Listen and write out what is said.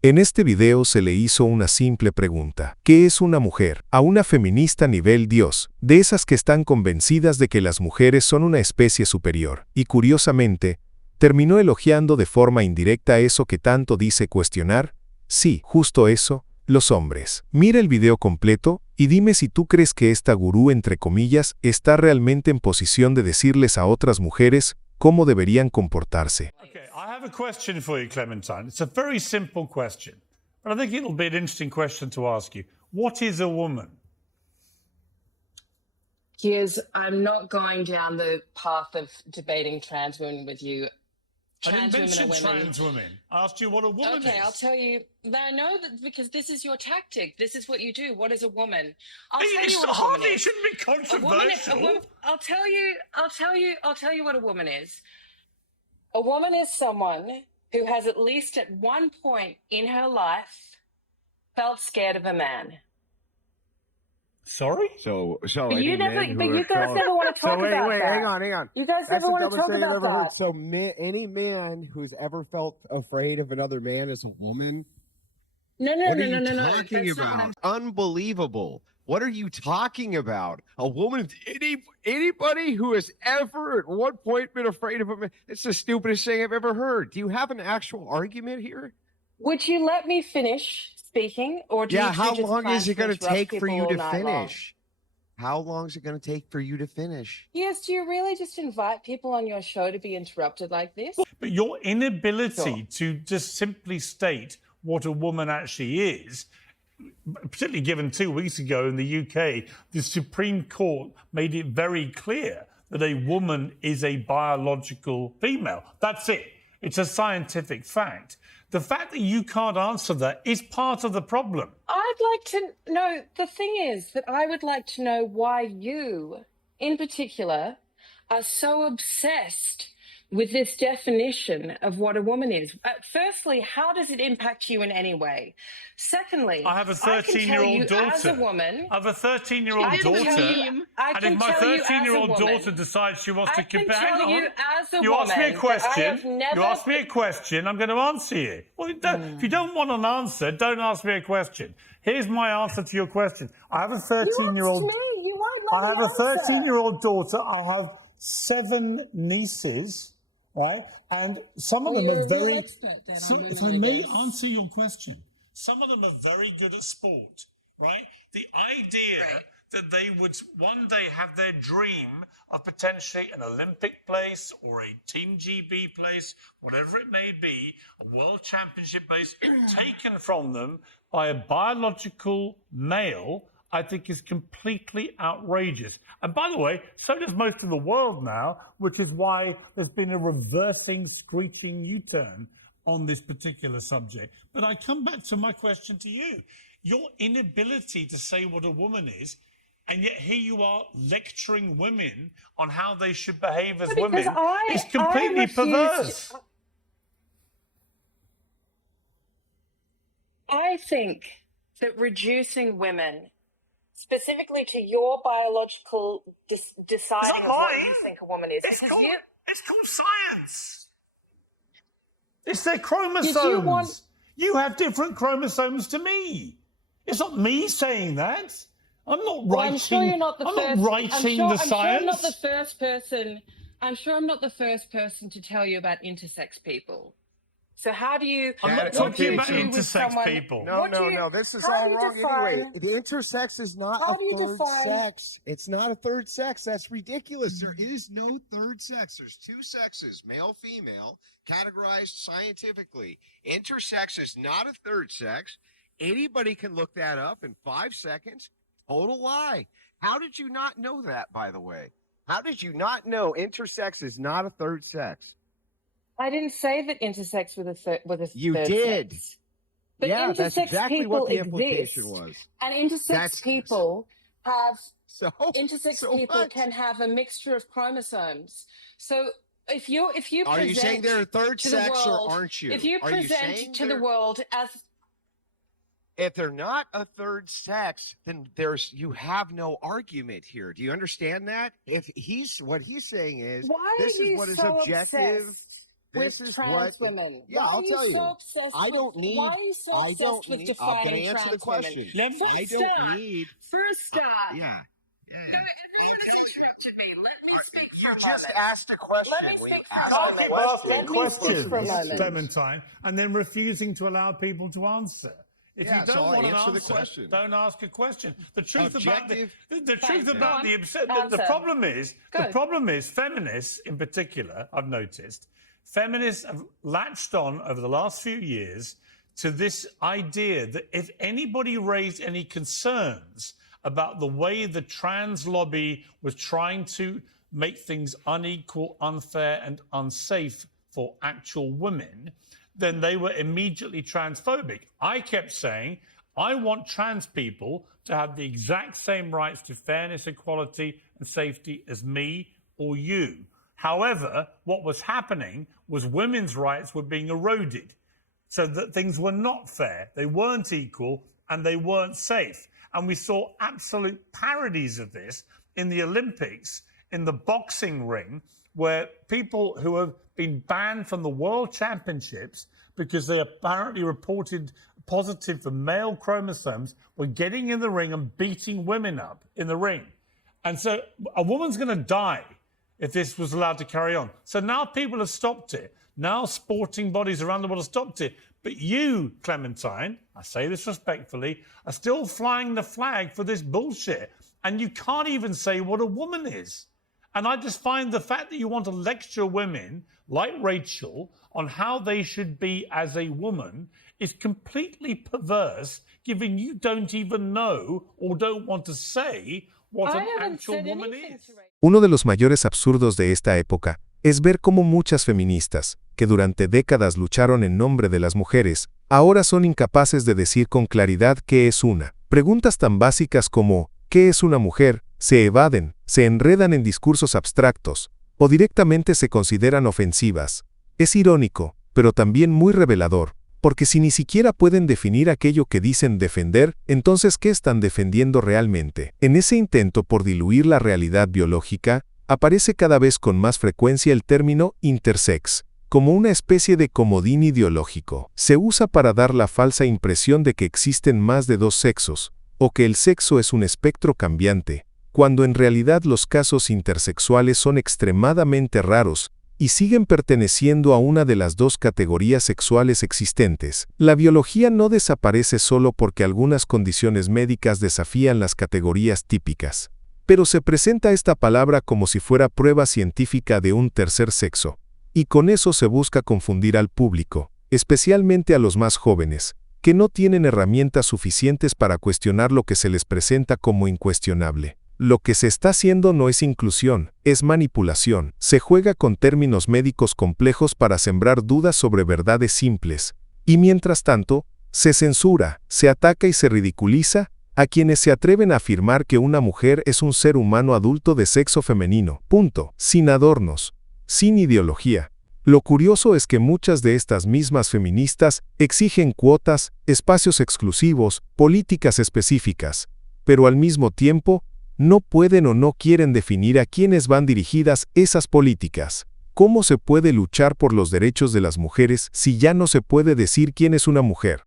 En este video se le hizo una simple pregunta. ¿Qué es una mujer? A una feminista nivel Dios, de esas que están convencidas de que las mujeres son una especie superior. Y curiosamente, terminó elogiando de forma indirecta eso que tanto dice cuestionar. Sí, justo eso, los hombres. Mira el video completo y dime si tú crees que esta gurú, entre comillas, está realmente en posición de decirles a otras mujeres cómo deberían comportarse. Okay, I have a question for you, Clementine. It's a very simple question, but I think it'll be an interesting question to ask you. What is a woman? Here's, I'm not going down the path of debating trans women with you. I didn't Trans women mention are women. trans women. I asked you what a woman Okay, is. I'll tell you. I know that because this is your tactic. This is what you do. What is a woman? I'll tell It's you what a woman hardly, it is. shouldn't be A woman, controversial. I'll tell you what a woman is. A woman is someone who has at least at one point in her life felt scared of a man. Sorry? So But any you never, men who but you are guys felt- never want to talk so wait, about wait, that. hang on. You guys That's never the want to dumbest talk thing I've about ever heard. that. So any man who's ever felt afraid of another man is a woman? No. What are you That's talking not what about? I'm- Unbelievable. What are you talking about? A woman, anybody who has ever at one point been afraid of a man, it's the stupidest thing I've ever heard. Do you have an actual argument here? Would you let me finish speaking, or do Yeah, you two how just long plan is it going to interrupt take for people you all to night long? finish? How long is it going to take for you to finish? Yes, do you really just invite people on your show to be interrupted like this? But your inability Sure. to just simply state what a woman actually is, particularly given 2 weeks ago in the UK, the Supreme Court made it very clear that a woman is a biological female. That's it. It's a scientific fact. The fact that you can't answer that is part of the problem. I'd like to know, the thing is that I would like to know why you, in particular, are so obsessed with this definition of what a woman is. Firstly, how does it impact you in any way? Secondly, I have a I can tell 13-year-old you daughter. as a woman, I have a 13-year-old I can daughter. tell you, I And if can my tell you as a 13-year-old woman, daughter decides she wants I to can compare, hang tell on. you as a You woman asked me a that I question. have never. You asked me a question. I'm going to answer you. Well, if you don't want an answer, don't ask me a question. Here's my answer to your question. I have a 13-year-old. You asked me. You won't let I have me a answer. 13-year-old daughter. I have 7 nieces, right? And some of Oh, them you're are a real very. expert then So on if women, I I may guess. answer your question, some of them are very good at sport, right? The idea that they would one day have their dream of potentially an Olympic place or a Team GB place, whatever it may be, a world championship place, taken from them by a biological male, I think is completely outrageous. And by the way, so does most of the world now, which is why there's been a reversing, screeching U-turn on this particular subject. But I come back to my question to you. Your inability to say what a woman is, and yet here you are lecturing women on how they should behave as Because women, is I completely refuse perverse. I think that reducing women, specifically to your biological deciding of what you lying. think a woman is, It's because called, you it's called science. It's their chromosomes. Did you want- You have different chromosomes to me. It's not me saying that. I'm not Well, writing. I'm sure you're not the I'm first. not writing I'm the sure science. I'm not the first person. I'm sure I'm not the first person to tell you about intersex people. So how do you? I'm not That- talking okay, about so- with intersex someone- people. No, What do no, you- no. This is how all do you wrong define- anyway. The intersex is not How a do you third define- sex. It's not a third sex. That's ridiculous. There is no third sex. There's 2 sexes, male, female, categorized scientifically. Intersex is not a third sex. Anybody can look that up in 5 seconds. Total lie. How did you not know that, by the way? How did you not know intersex is not a third sex? I didn't say that intersex with a You third did. sex. But Yeah, intersex that's exactly people what the implication exist, was. and intersex That's- people have So intersex so people what? can have a mixture of chromosomes. So if you Are present you saying they're a third to the sex world, or aren't you? if you Are you present saying to the they're- world as if they're not a third sex, then you have no argument here. Do you understand that? If what he's saying is why this are is you what is so objective. obsessed? This with is trans what. women? Yeah, Why I'll are you tell so you. obsessed I with? don't need. Why are you so I obsessed don't with need. I'm going defining to answer the trans women? question. For a I don't start, need. for a start. Yeah. No, everyone has interrupted me. Let me speak You for a just moment. asked a question. Let me Will speak you for a ask moment. a Keep asking Let me speak for a questions, moment. Clementine, and then refusing to allow people to answer. If Yeah, you so don't I'll want an answer the answer, question. don't ask a question. The truth Objective. about the Fine, truth go about on. the Answer. problem is feminists in particular. I've noticed feminists have latched on over the last few years to this idea that if anybody raised any concerns about the way the trans lobby was trying to make things unequal, unfair, and unsafe for actual women, then they were immediately transphobic. I kept saying, I want trans people to have the exact same rights to fairness, equality, and safety as me or you. However, what was happening was women's rights were being eroded, so that things were not fair, they weren't equal, and they weren't safe. And we saw absolute parodies of this in the Olympics, in the boxing ring, where people who have been banned from the World Championships because they apparently reported positive for male chromosomes were getting in the ring and beating women up in the ring. And so a woman's going to die if this was allowed to carry on. So now people have stopped it. Now sporting bodies around the world have stopped it. But you, Clementine, I say this respectfully, are still flying the flag for this bullshit. And you can't even say what a woman is. And I just find the fact that you want to lecture women like Rachel on how they should be as a woman is completely perverse, given you don't even know or don't want to say what I an haven't actual said woman anything is. to Rachel. Uno de los mayores absurdos de esta época es ver cómo muchas feministas, que durante décadas lucharon en nombre de las mujeres, ahora son incapaces de decir con claridad qué es una. Preguntas tan básicas como ¿qué es una mujer? Se evaden, se enredan en discursos abstractos, o directamente se consideran ofensivas. Es irónico, pero también muy revelador, porque si ni siquiera pueden definir aquello que dicen defender, entonces ¿qué están defendiendo realmente? En ese intento por diluir la realidad biológica, aparece cada vez con más frecuencia el término intersex, como una especie de comodín ideológico. Se usa para dar la falsa impresión de que existen más de dos sexos, o que el sexo es un espectro cambiante, cuando en realidad los casos intersexuales son extremadamente raros y siguen perteneciendo a una de las dos categorías sexuales existentes. La biología no desaparece solo porque algunas condiciones médicas desafían las categorías típicas, pero se presenta esta palabra como si fuera prueba científica de un tercer sexo, y con eso se busca confundir al público, especialmente a los más jóvenes, que no tienen herramientas suficientes para cuestionar lo que se les presenta como incuestionable. Lo que se está haciendo no es inclusión, es manipulación. Se juega con términos médicos complejos para sembrar dudas sobre verdades simples. Y mientras tanto, se censura, se ataca y se ridiculiza a quienes se atreven a afirmar que una mujer es un ser humano adulto de sexo femenino. Punto. Sin adornos, sin ideología. Lo curioso es que muchas de estas mismas feministas exigen cuotas, espacios exclusivos, políticas específicas, pero al mismo tiempo, no pueden o no quieren definir a quiénes van dirigidas esas políticas. ¿Cómo se puede luchar por los derechos de las mujeres si ya no se puede decir quién es una mujer?